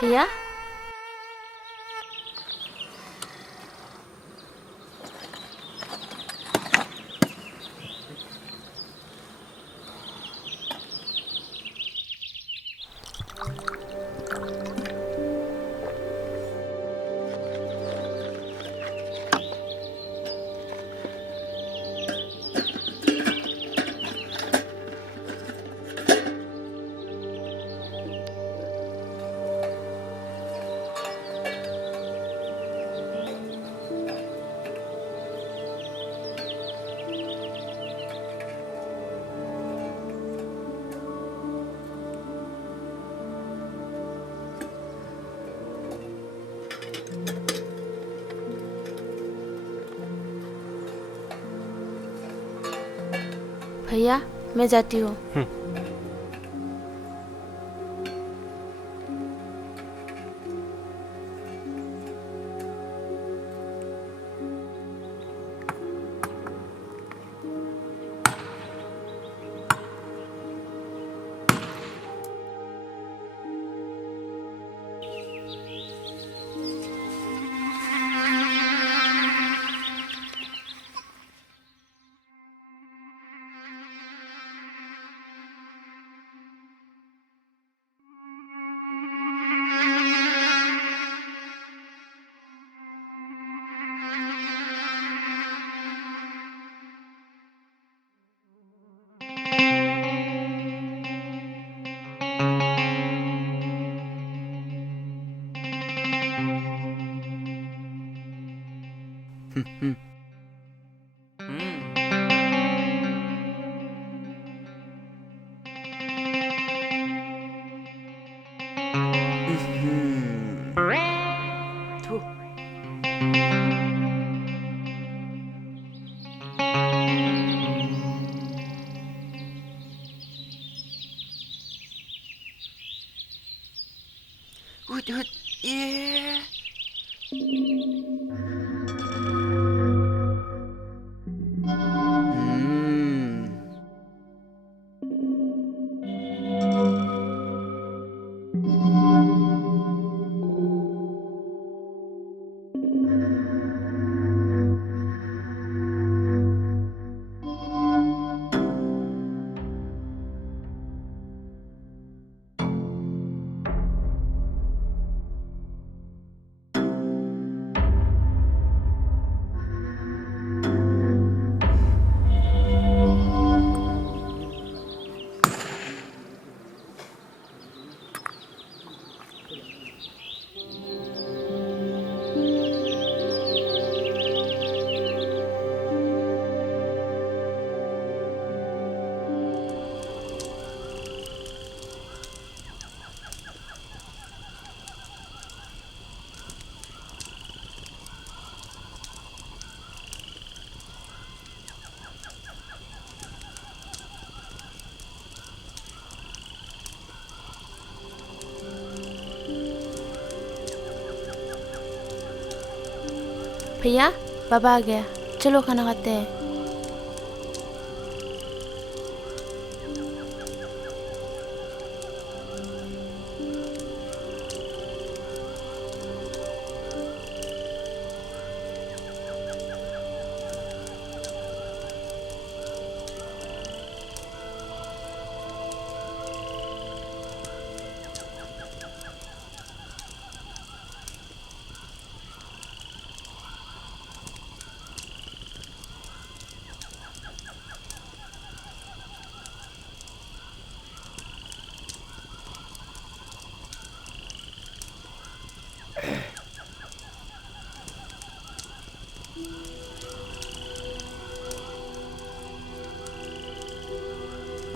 भैया भैया मैं जाती हूँ। भैया पापा आ गया, चलो खाना खाते हैं।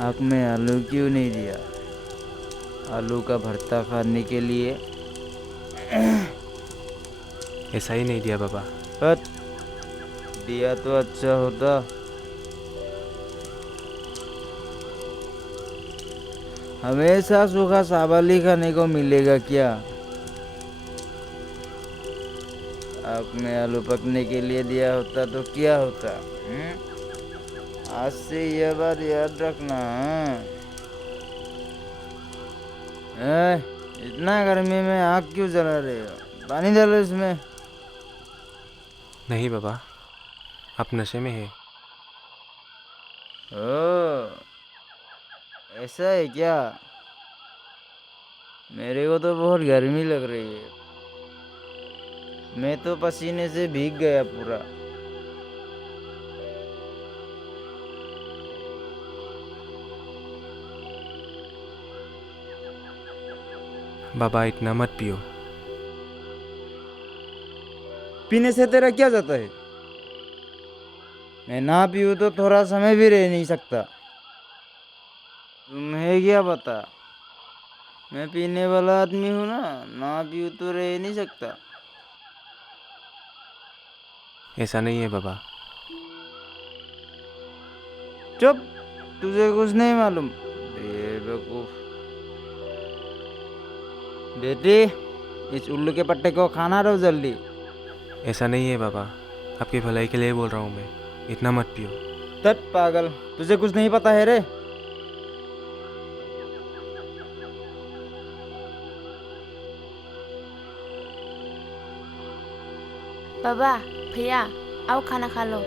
आँख में आलू क्यों नहीं दिया? आलू का भरता खाने के लिए। ऐसा ही नहीं दिया बाबा। बट दिया तो अच्छा होता। हमेशा सूखा चावल ही खाने को मिलेगा क्या? आँख में आलू पकने के लिए दिया होता तो क्या होता? आज से यह बात याद रखना। इतना गर्मी में आग क्यों जला रहे हो? पानी डालो इसमें। नहीं बाबा, आप नशे में है। ओ, ऐसा है क्या? मेरे को तो बहुत गर्मी लग रही है। मैं तो पसीने से भीग गया पूरा। बाबा इतना मत पियो। पीने से तेरा क्या जाता है? मैं ना पीऊँ तो थोड़ा समय भी रह नहीं सकता। तुम्हें क्या पता? मैं पीने वाला आदमी हूँ ना पीऊँ तो रह नहीं सकता। ऐसा नहीं है बाबा। चुप, तुझे कुछ नहीं मालूम बेवकूफ। बेटी, इस उल्लू के पट्टे को खाना दो जल्दी। ऐसा नहीं है बाबा, आपकी भलाई के लिए बोल रहा हूँ मैं। इतना मत पियो। तत पागल, तुझे कुछ नहीं पता है रे। बाबा, भैया, आओ खाना खा लो।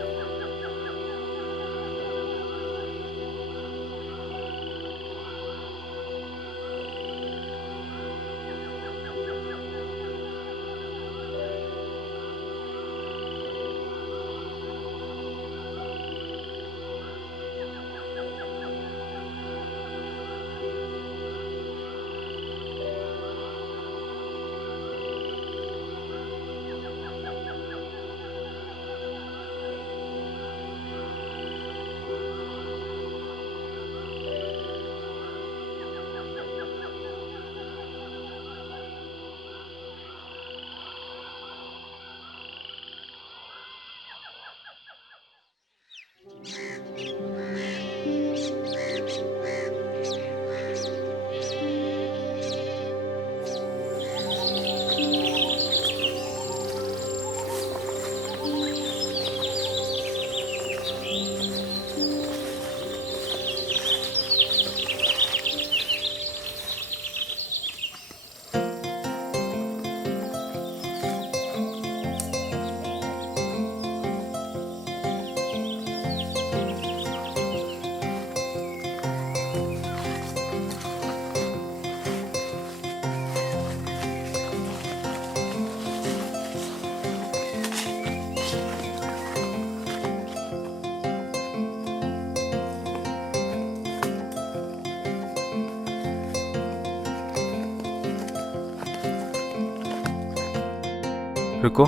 रुको,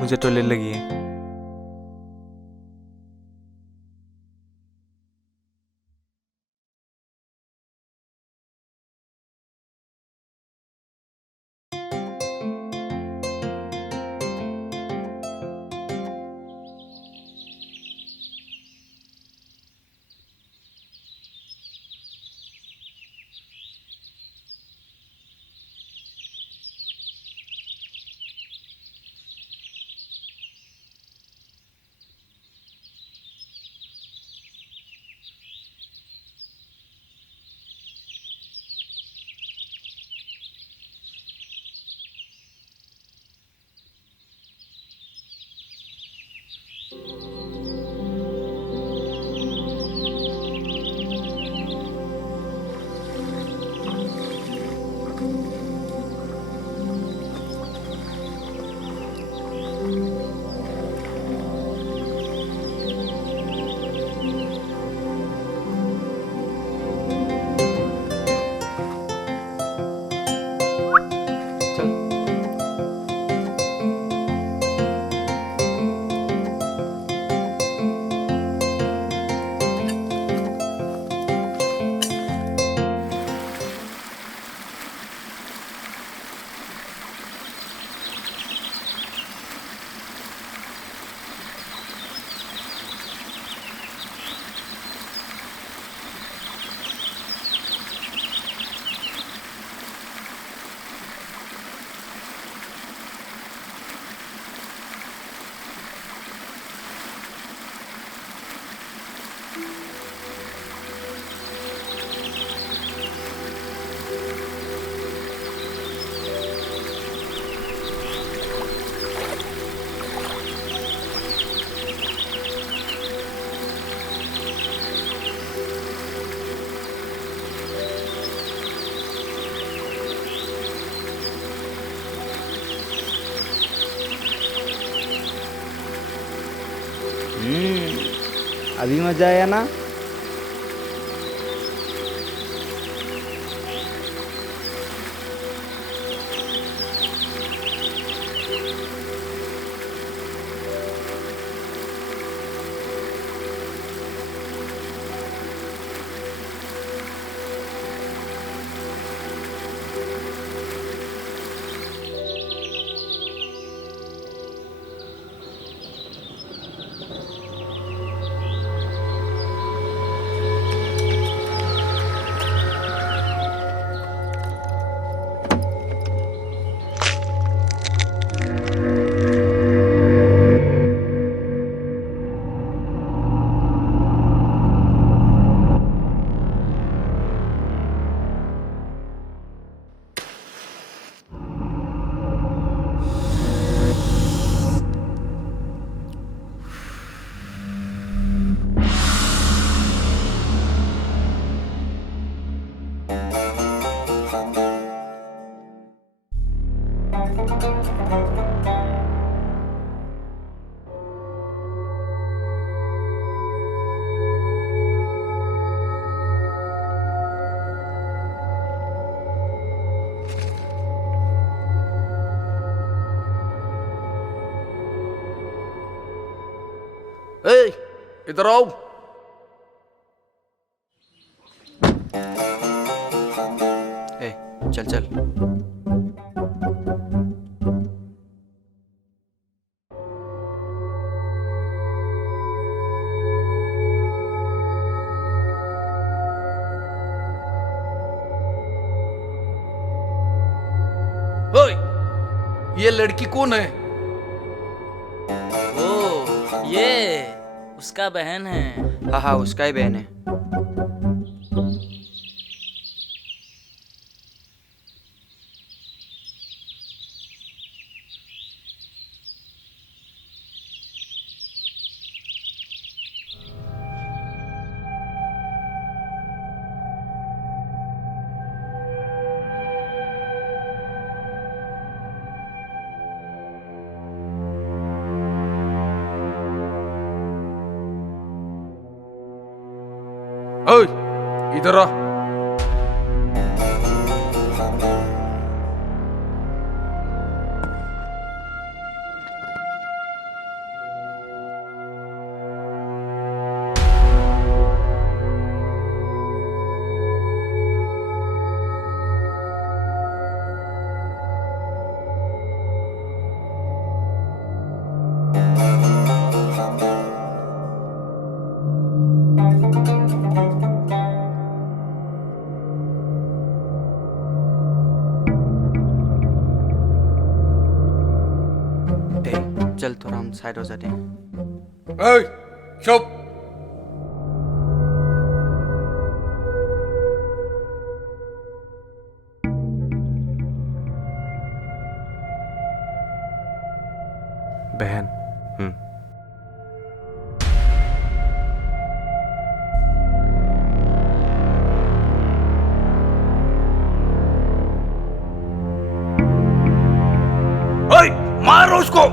मुझे टॉयलेट लगी है। अभी मजा आया ना? ए, इधर आओ। ए, चल चल। ओए, ये लड़की कौन है? ओ, ये उसका बहन है। हाँ हाँ, उसका ही बहन है। ओए, इधर आ। चल थोड़ा हम साइड हो जाते हैं। ओए, चुप। बहन। ओए, मारो उसको।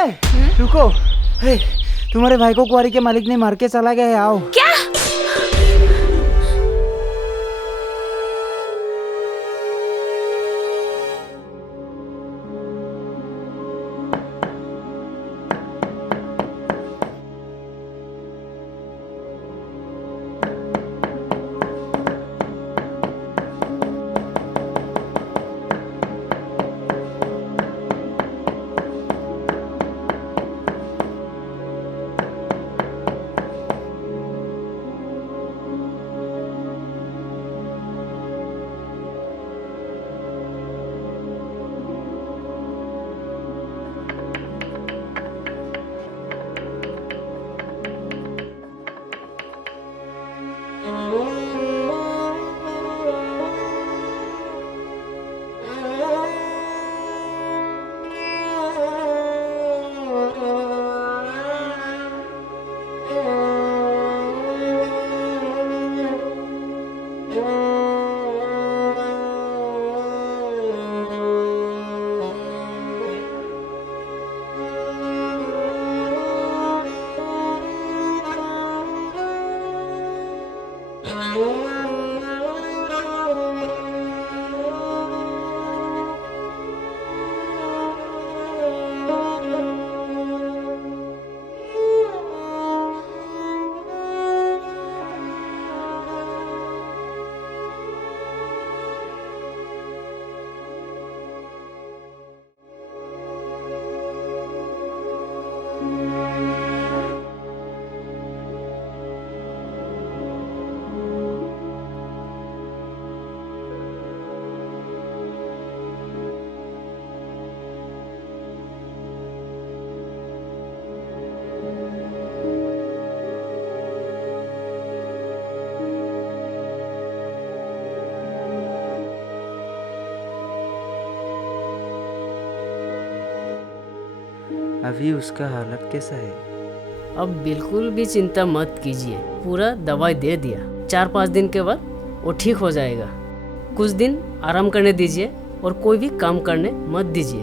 रुको। हे, तुम्हारे भाई को क्वारी के मालिक ने मार के चला गया है, आओ। क्या? अभी उसका हालत कैसा है? अब बिल्कुल भी चिंता मत कीजिए, पूरा दवाई दे दिया। 4-5 दिन के बाद वो ठीक हो जाएगा। कुछ दिन आराम करने दीजिए और कोई भी काम करने मत दीजिए,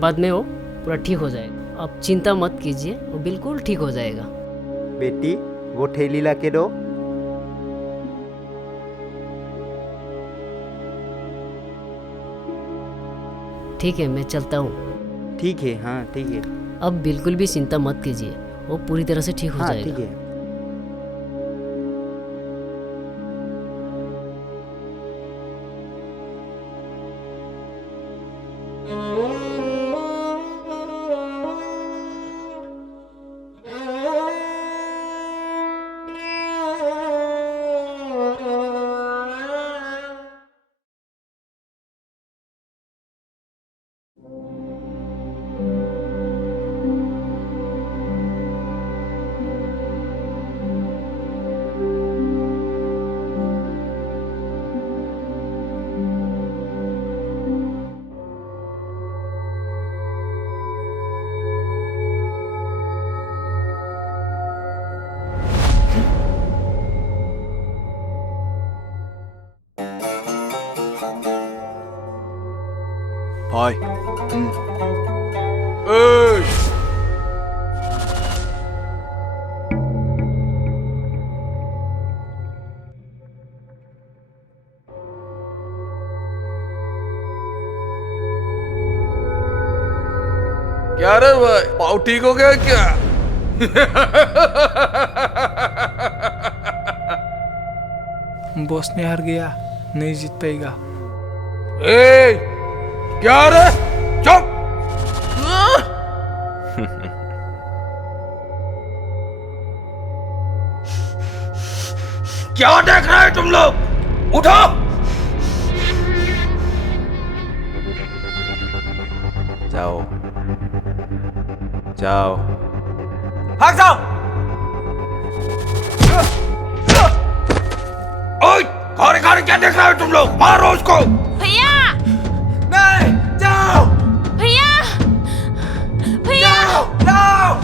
बाद में वो पूरा ठीक हो जाएगा। अब चिंता मत कीजिए, वो बिल्कुल ठीक हो जाएगा। बेटी, वो थैली ला के दो। ठीक है, मैं चलता हूँ। ठीक है, हाँ ठीक है। अब बिल्कुल भी चिंता मत कीजिए, वो पूरी तरह से ठीक हो हाँ जाएगा। ठीक है। भाई क्या रे भाई, पाव ठीक हो गया क्या? बॉस ने हार गया, नहीं जीत पाएगा। ए, क्या रे? चुप! क्या देख रहे हैं तुम लोग? उठो! जाओ जाओ, भाग जाओ! ओए, खारे खारे क्या देख रहे हो तुम लोग? मारो उसको! भैया! नहीं, जाओ! भैया! भैया! जाओ!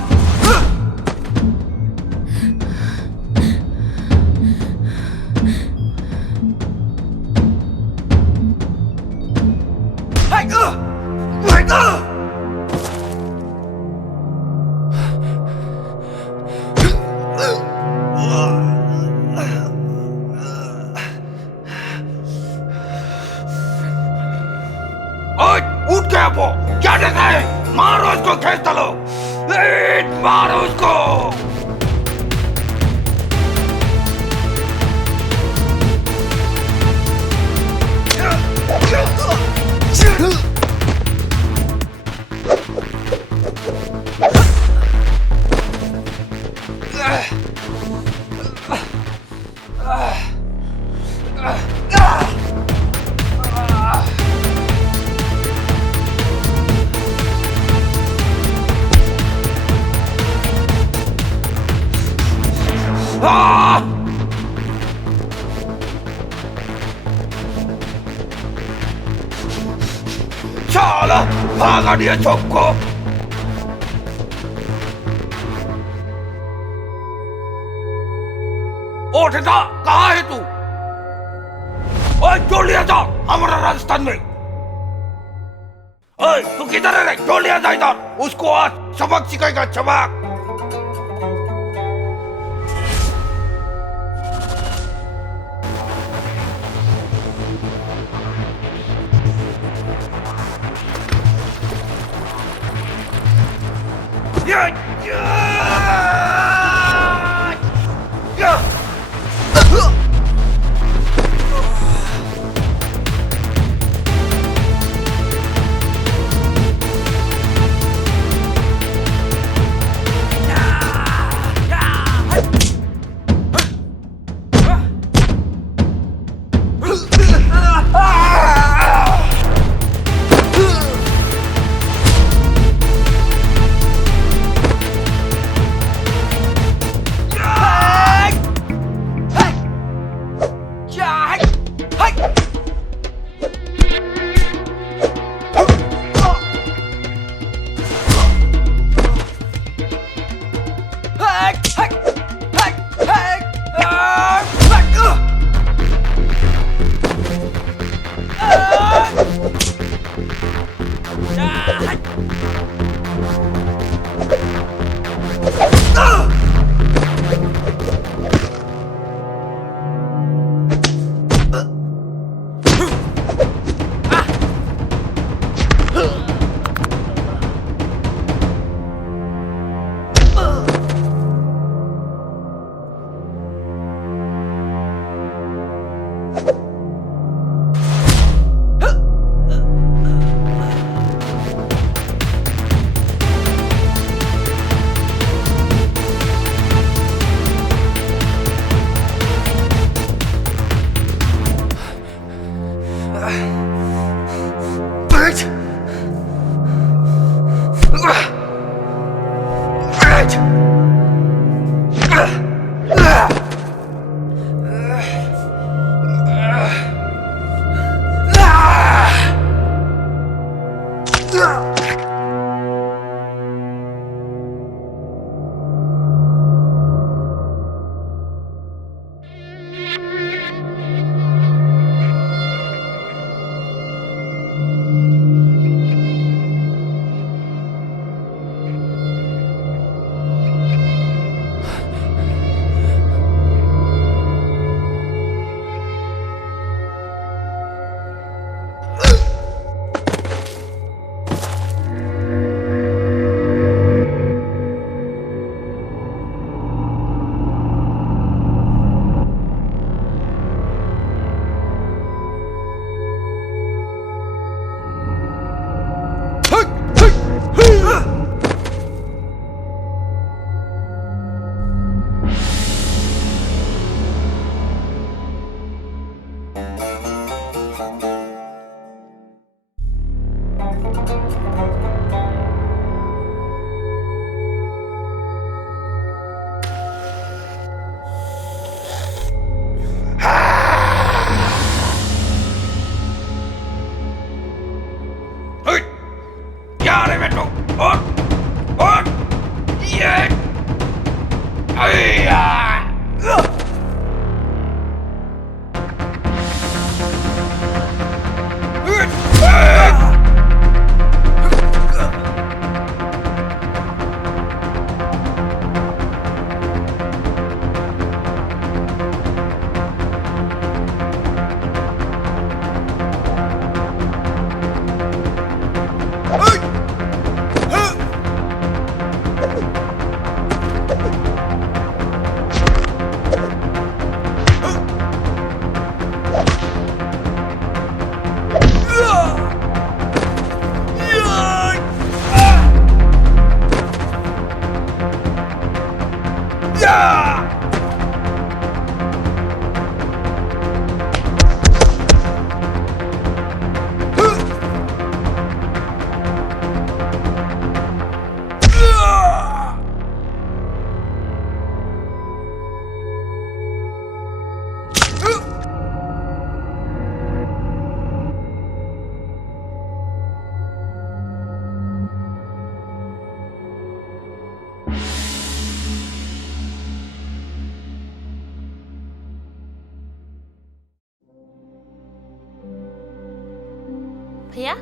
मारो उसको, खेल चलो, मारो उसको। चलो भागा दिया चौक को। उठता, कहाँ है तू? ओए छोड़ लिया था हमारा राजस्थान में। ओए तू किधर है? छोड़ लिया था इधर। उसको आज चमक सिखाएगा, चमक। भैया